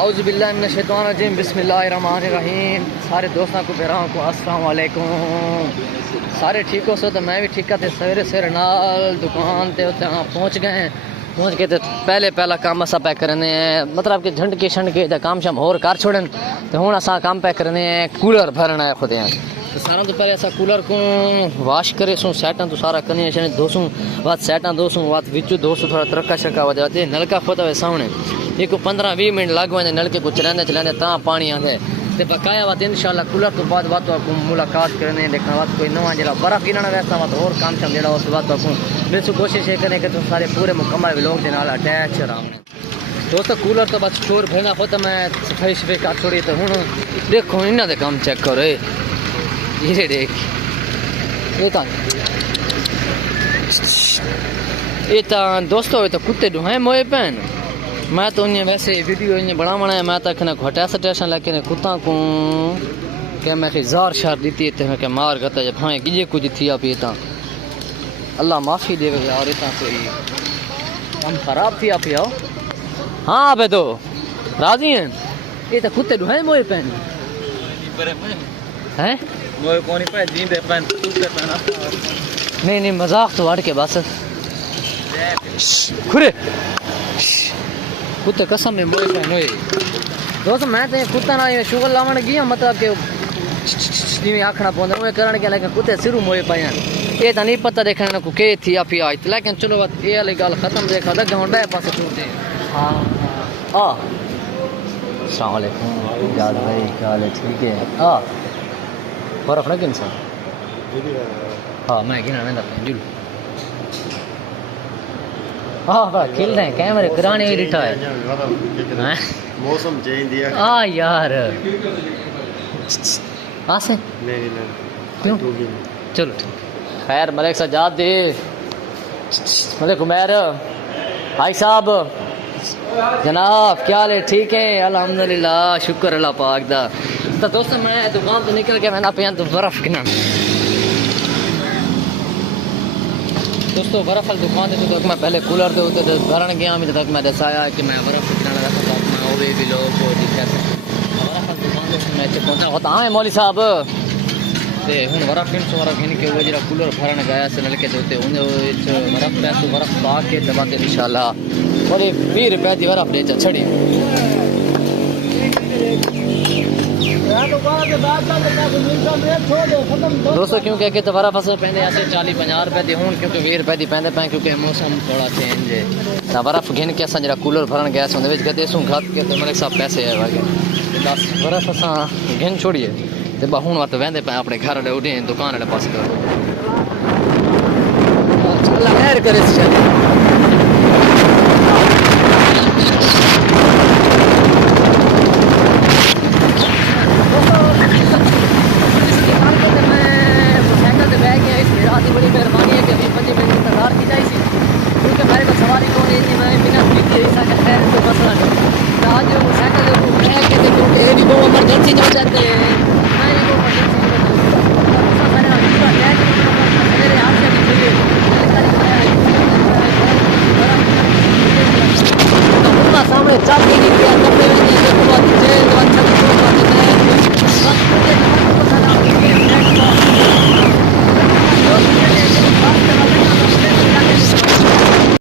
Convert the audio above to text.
औज़ुबिल्लाहि मिनश्शैतानिर्रजीम बिस्मिल्लाहिर्रहमानिर्रहीम। सारे दोस्तों को बेराम को अस्सलाम वालेकुम। सारे ठीक हो सो तो मैं भी ठीक है। सवेरे सवेरे नाल दुकान ते उत्ते पहुँच गए। पहुँच के तो पहला काम असा पे करने हैं, मतलब कि झंड के काम शाम होर कर छोड़न तो हूँ असा काम पे करने हैं। कूलर भरना है खुद तो सारा तो पहले असा कूलर को वाश करे सूँ सैटा तो सारा कनिया शनि धोसूँ बात सैटा धोसूँ बात विचू धोसूँ थोड़ा तरक्का शरका वजह नलका खोता हुए सामने एक 15-20 मिनट लग वे नलके को चलाने ता पानी आते तो बकाया बात इंशाल्लाह कूलर तो बाद बात को मुलाकात करने देखना बात कोई नवा जरा बर्फ गिरना वैसा बात और काम शाम जरा उस बात को बिल्कुल कोशिश ये करने के तो सारे पूरे मुकम्मल लोग के नाल अटैच आराम दोस्तों कूलर तो बस स्टोर भेजना होता मैं सफाई शफाई कर छोड़ी तो हूँ देखो इन्हों के काम चेक करो ये देख ये तो दोस्तों ये तो कुत्ते ढूंढे मोए पैन मैं तो उन्हें वैसे वीडियो इन्हें बड़ा बना है मैं तो कहना घटा स्टेशन लेकिन कुत्ता को क्या मैं जार शार दी थी मैं क्या मार करता जब हाँ गिजे कुछ थी आप ये तो अल्लाह माफ़ी दे यार इतना कोई हम खराब थी आप आओ हाँ आप तो राजी हैं ये तो कुत्ते ढूंढे मोए पैन हैं मोए कौन पे जींदे पैन नहीं मजाक तो वाड़ के बस खुरे कुत्ते कसम में मोए पैन होए दोस्त मैं तो कुत्ता ना शुगर लावन गया मतलब कि आखना पौंदा वो करण के लेकिन कुत्ते सिरू मोए पाया ये तो नहीं पता देखने को के थी आप ही आज लेकिन चलो बात ये वाली गल खत्म देखा लगा हूं बे पास छूटते हां हां अस्सलाम वालेकुम याद भाई क्या हाल है ठीक है हां बर्फ ना किन सा हां मैं गिना ना जुल हाँ भाई खेल रहे हैं कैमरे कराने ही रिठा है मौसम चेंज दिया हाँ यार आसे नहीं क्यों चलो खैर मलिक सजाद दे मलिक उमैर भाई साहब जनाब क्या हाल है ठीक है अल्हम्दुलिल्लाह शुक्र अल्लाह पाक दा तो दोस्तों मैं दुकान तो निकल के मैंने पे तो बर्फ किना दोस्तों बर्फ वाली दुकान से तो मैं पहले कूलर के उत्ते भरन गया अभी तक मैं दसाया कि मैं बर्फ किनारा रखा था मैं वो भी लोग को दिक्कत बर्फ वाली दुकान से मैं पहुंचा होता हाँ मौली साहब ते हूँ बर्फ गिन के वो जरा कूलर भरन गया से नलके धोते उन्हें बर्फ पैसे बर्फ पा के दबा के इंशाल्लाह और 20 रुपए की बर्फ दे छड़ी दोस्तों क्योंकि अगे तो बर्फ असल पेंदे ऐसे 40-50 रुपए दी हूँ क्योंकि 20 रुपए दी पेंदे पे क्योंकि मौसम थोड़ा चेंज है तो बर्फ गिन के असा जरा कूलर भरन गया उन्हें गए सूँ घट के तो मेरे साथ पैसे है वागे बस बर्फ असा गिन छोड़िए तो हूँ वत वेंदे पे अपने घर वाले उठे दुकान वाले पास खैर करे बड़ी मेहरबानी है कि अभी 5 मिनट इंतजार की जाए क्योंकि मेरे को सवारी को नहीं मैं बिना पीती ऐसा का खैर तो मसला नहीं आज वो साइकिल को मैं के देखो कि ये भी वो इमरजेंसी हो जाते हैं मैं ये वो इमरजेंसी मैंने पूरा टैग मेरे हाथ से निकली तो पूरा सामने चाबी नहीं किया